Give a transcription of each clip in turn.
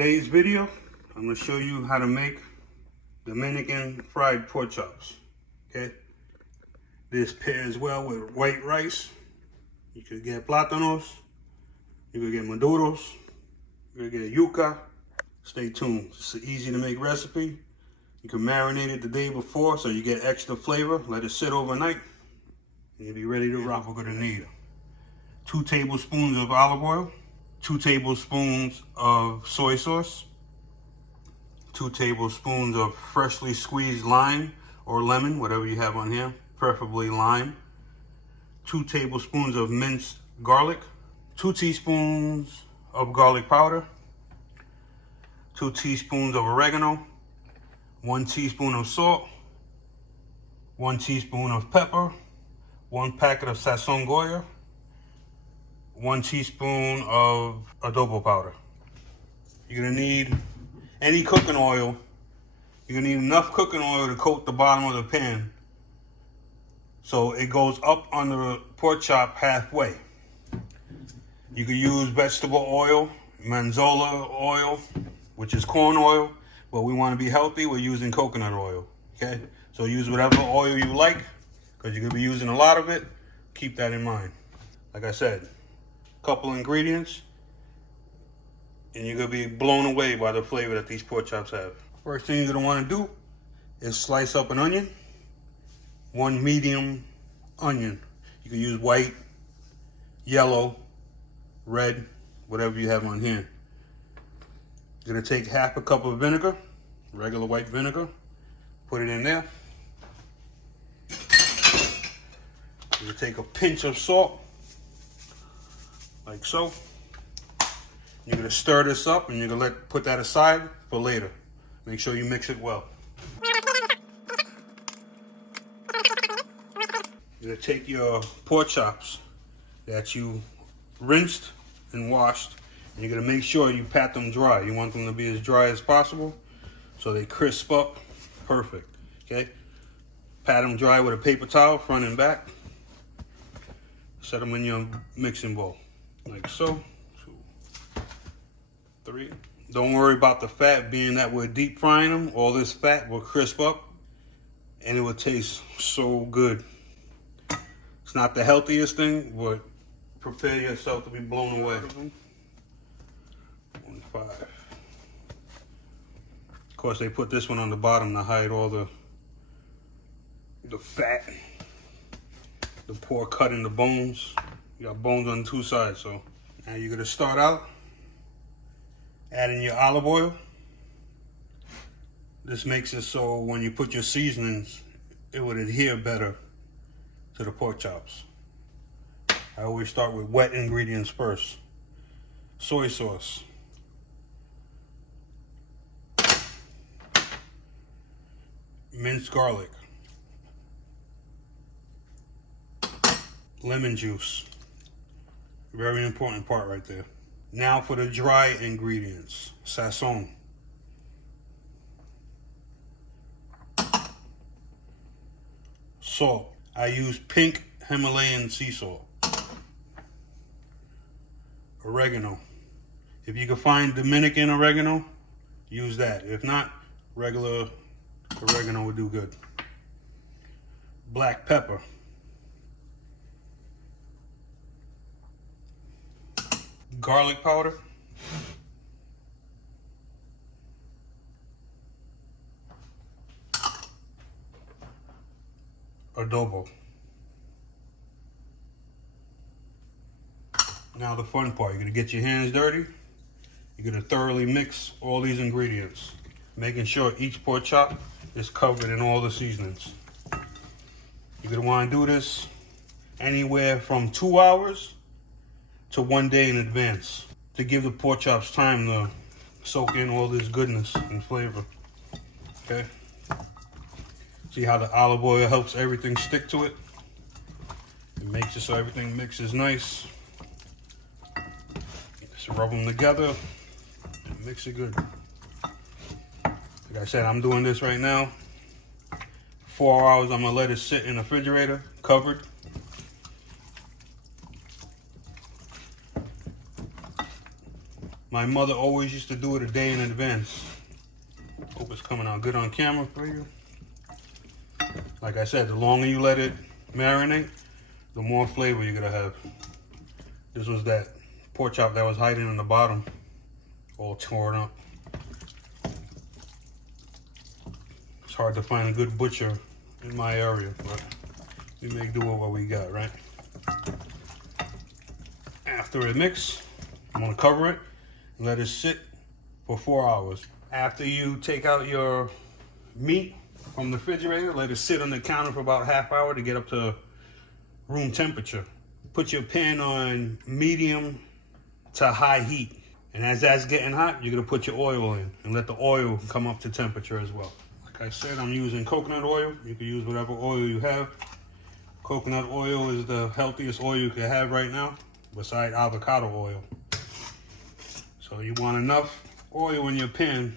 today's video, I'm going to show you how to make Dominican fried pork chops. Okay, this pairs well with white rice. You could get plátanos, you could get maduros, you could get yuca. Stay tuned. It's an easy to make recipe. You can marinate it the day before so you get extra flavor. Let it sit overnight and you'll be ready to rock. We're going to need 2 tablespoons of olive oil, 2 tablespoons of soy sauce, 2 tablespoons of freshly squeezed lime or lemon, whatever you have on here, preferably lime, 2 tablespoons of minced garlic, 2 teaspoons of garlic powder, 2 teaspoons of oregano, 1 teaspoon of salt, 1 teaspoon of pepper, 1 packet of sazon Goya, 1 teaspoon of adobo powder. You're gonna need any cooking oil. You're gonna need enough cooking oil to coat the bottom of the pan so it goes up on the pork chop halfway. You can use vegetable oil, manzola oil, which is corn oil, but we want to be healthy. We're using coconut oil. Okay, so use whatever oil you like because you're gonna be using a lot of it. Keep that in mind. Like I said, couple ingredients and you're gonna be blown away by the flavor that these pork chops have. First thing you're gonna want to do is slice up an onion, 1 medium onion. You can use white, yellow, red, whatever you have on hand. You're gonna take half a cup of vinegar, regular white vinegar, put it in there. You're gonna take a pinch of salt, like so. You're gonna stir this up and you're gonna put that aside for later. Make sure you mix it well. You're gonna take your pork chops that you rinsed and washed, and you're gonna make sure you pat them dry. You want them to be as dry as possible so they crisp up perfect. Okay, pat them dry with a paper towel, front and back. Set them in your mixing bowl, like so. 2, 3. Don't worry about the fat, being that we're deep frying them. All this fat will crisp up and it will taste so good. It's not the healthiest thing, but prepare yourself to be blown away. 25. Of course, they put this one on the bottom to hide all the fat. The pork cut in the bones. You got bones on 2 sides, so now you're gonna start out adding your olive oil. This makes it so when you put your seasonings, it would adhere better to the pork chops. I always start with wet ingredients first. Soy sauce, minced garlic, lemon juice. Very important part right there. Now for the dry ingredients. Sazon, salt. I use pink Himalayan sea salt. Oregano. If you can find Dominican oregano, use that. If not, regular oregano would do good. Black pepper. Garlic powder. Adobo. Now the fun part, you're gonna get your hands dirty. You're gonna thoroughly mix all these ingredients, making sure each pork chop is covered in all the seasonings. You're gonna wanna do this anywhere from 2 hours to 1 day in advance to give the pork chops time to soak in all this goodness and flavor. Okay? See how the olive oil helps everything stick to it? It makes it so everything mixes nice. Just rub them together and mix it good. Like I said, I'm doing this right now. 4 hours, I'm gonna let it sit in the refrigerator, covered. My mother always used to do it a day in advance. Hope it's coming out good on camera for you. Like I said, the longer you let it marinate, the more flavor you're gonna have. This was that pork chop that was hiding in the bottom, all torn up. It's hard to find a good butcher in my area, but we make do with what we got, right? After it mixes, I'm gonna cover it and let it sit for 4 hours. After you take out your meat from the refrigerator, let it sit on the counter for about half hour to get up to room temperature. Put your pan on medium to high heat. And as that's getting hot, you're gonna put your oil in and let the oil come up to temperature as well. Like I said, I'm using coconut oil. You can use whatever oil you have. Coconut oil is the healthiest oil you can have right now, besides avocado oil. So you want enough oil in your pan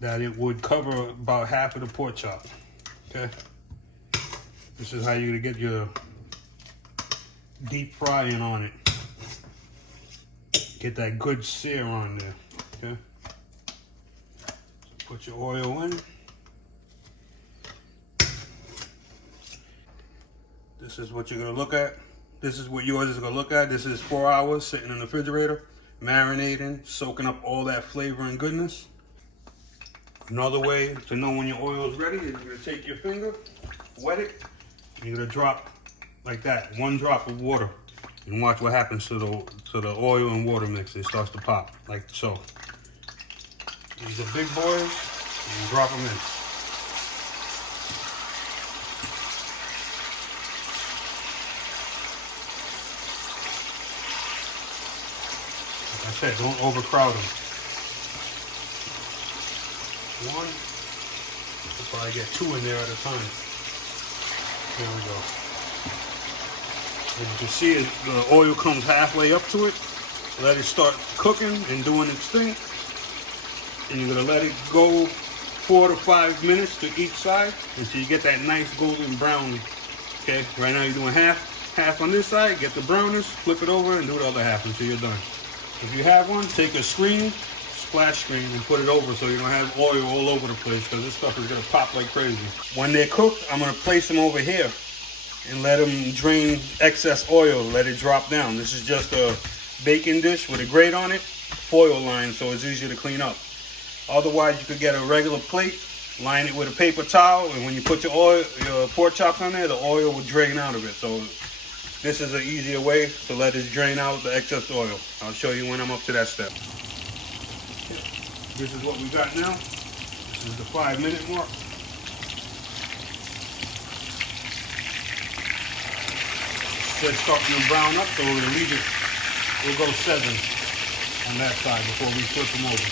that it would cover about half of the pork chop, okay? This is how you're gonna get your deep frying on it. Get that good sear on there, okay? So put your oil in. This is what you're gonna look at. This is what yours is gonna look at. This is 4 hours sitting in the refrigerator, marinating, soaking up all that flavor and goodness. Another way to know when your oil is ready is you're gonna take your finger, wet it, and you're gonna drop like that, 1 drop of water, and watch what happens to the oil and water mix. It starts to pop, like so. These are big boys, and drop them in. Like I said, don't overcrowd them. 1, you'll probably get 2 in there at a time. There we go. As you can see, the oil comes halfway up to it. Let it start cooking and doing its thing. And you're gonna let it go 4 to 5 minutes to each side until you get that nice golden brown. Okay, right now you're doing half on this side, get the brownness, flip it over and do the other half until you're done. If you have one, take a screen, splash screen, and put it over so you don't have oil all over the place, because this stuff is gonna pop like crazy. When they're cooked, I'm gonna place them over here and let them drain excess oil, let it drop down. This is just a baking dish with a grate on it, foil line, so it's easier to clean up. Otherwise, you could get a regular plate, line it with a paper towel, and when you put your pork chops on there, the oil will drain out of it. So this is an easier way to let it drain out the excess oil. I'll show you when I'm up to that step. This is what we got now. This is the 5-minute mark. It's starting to brown up, so we're gonna leave it. We'll go 7 on that side before we flip them over.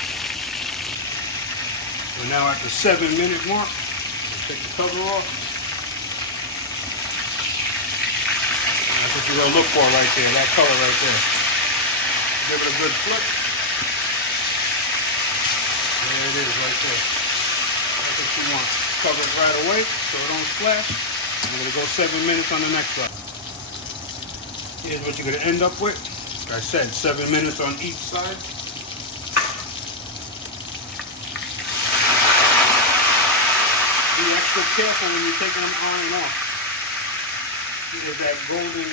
We're now at the 7-minute mark. We'll take the cover off. That's what you're gonna look for right there, that color right there. Give it a good flip. There it is right there. That's what you want. Cover it right away so it don't splash. We're gonna go 7 minutes on the next side. Here's what you're gonna end up with. Like I said, 7 minutes on each side. Be extra careful when you're taking them on and off. Get that golden,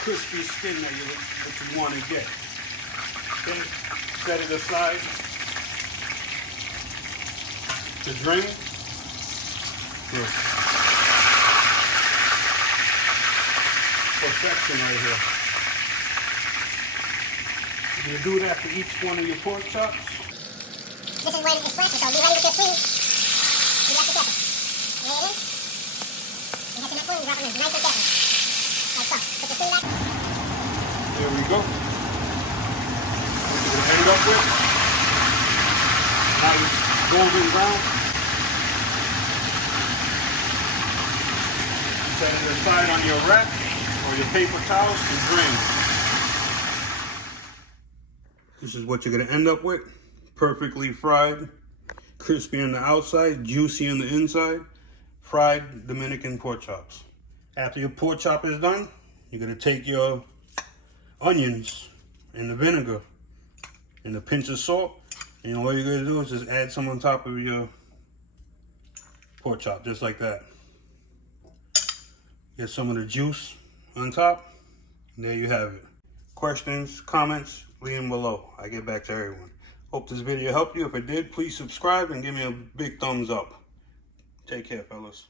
crispy skin that you want to get. Okay, set it aside to drain. Good. Perfection right here. You're going to do that for each one of your pork chops. This is when it's fresh, so be ready with your spoon. Be extra careful. There it is. You have to not pull and drop them in nice and careful. Like so. Put your spoon back. There we go. What you're going to end up with. Nice golden brown. Set it aside on your rack or your paper towels to drain. This is what you're gonna end up with. Perfectly fried, crispy on the outside, juicy on the inside, fried Dominican pork chops. After your pork chop is done, you're gonna take your onions and the vinegar and a pinch of salt. And all you're gonna do is just add some on top of your pork chop, just like that. Get some of the juice on top. And there you have it. Questions, comments, leave them below. I get back to everyone. Hope this video helped you. If it did, please subscribe and give me a big thumbs up. Take care, fellas.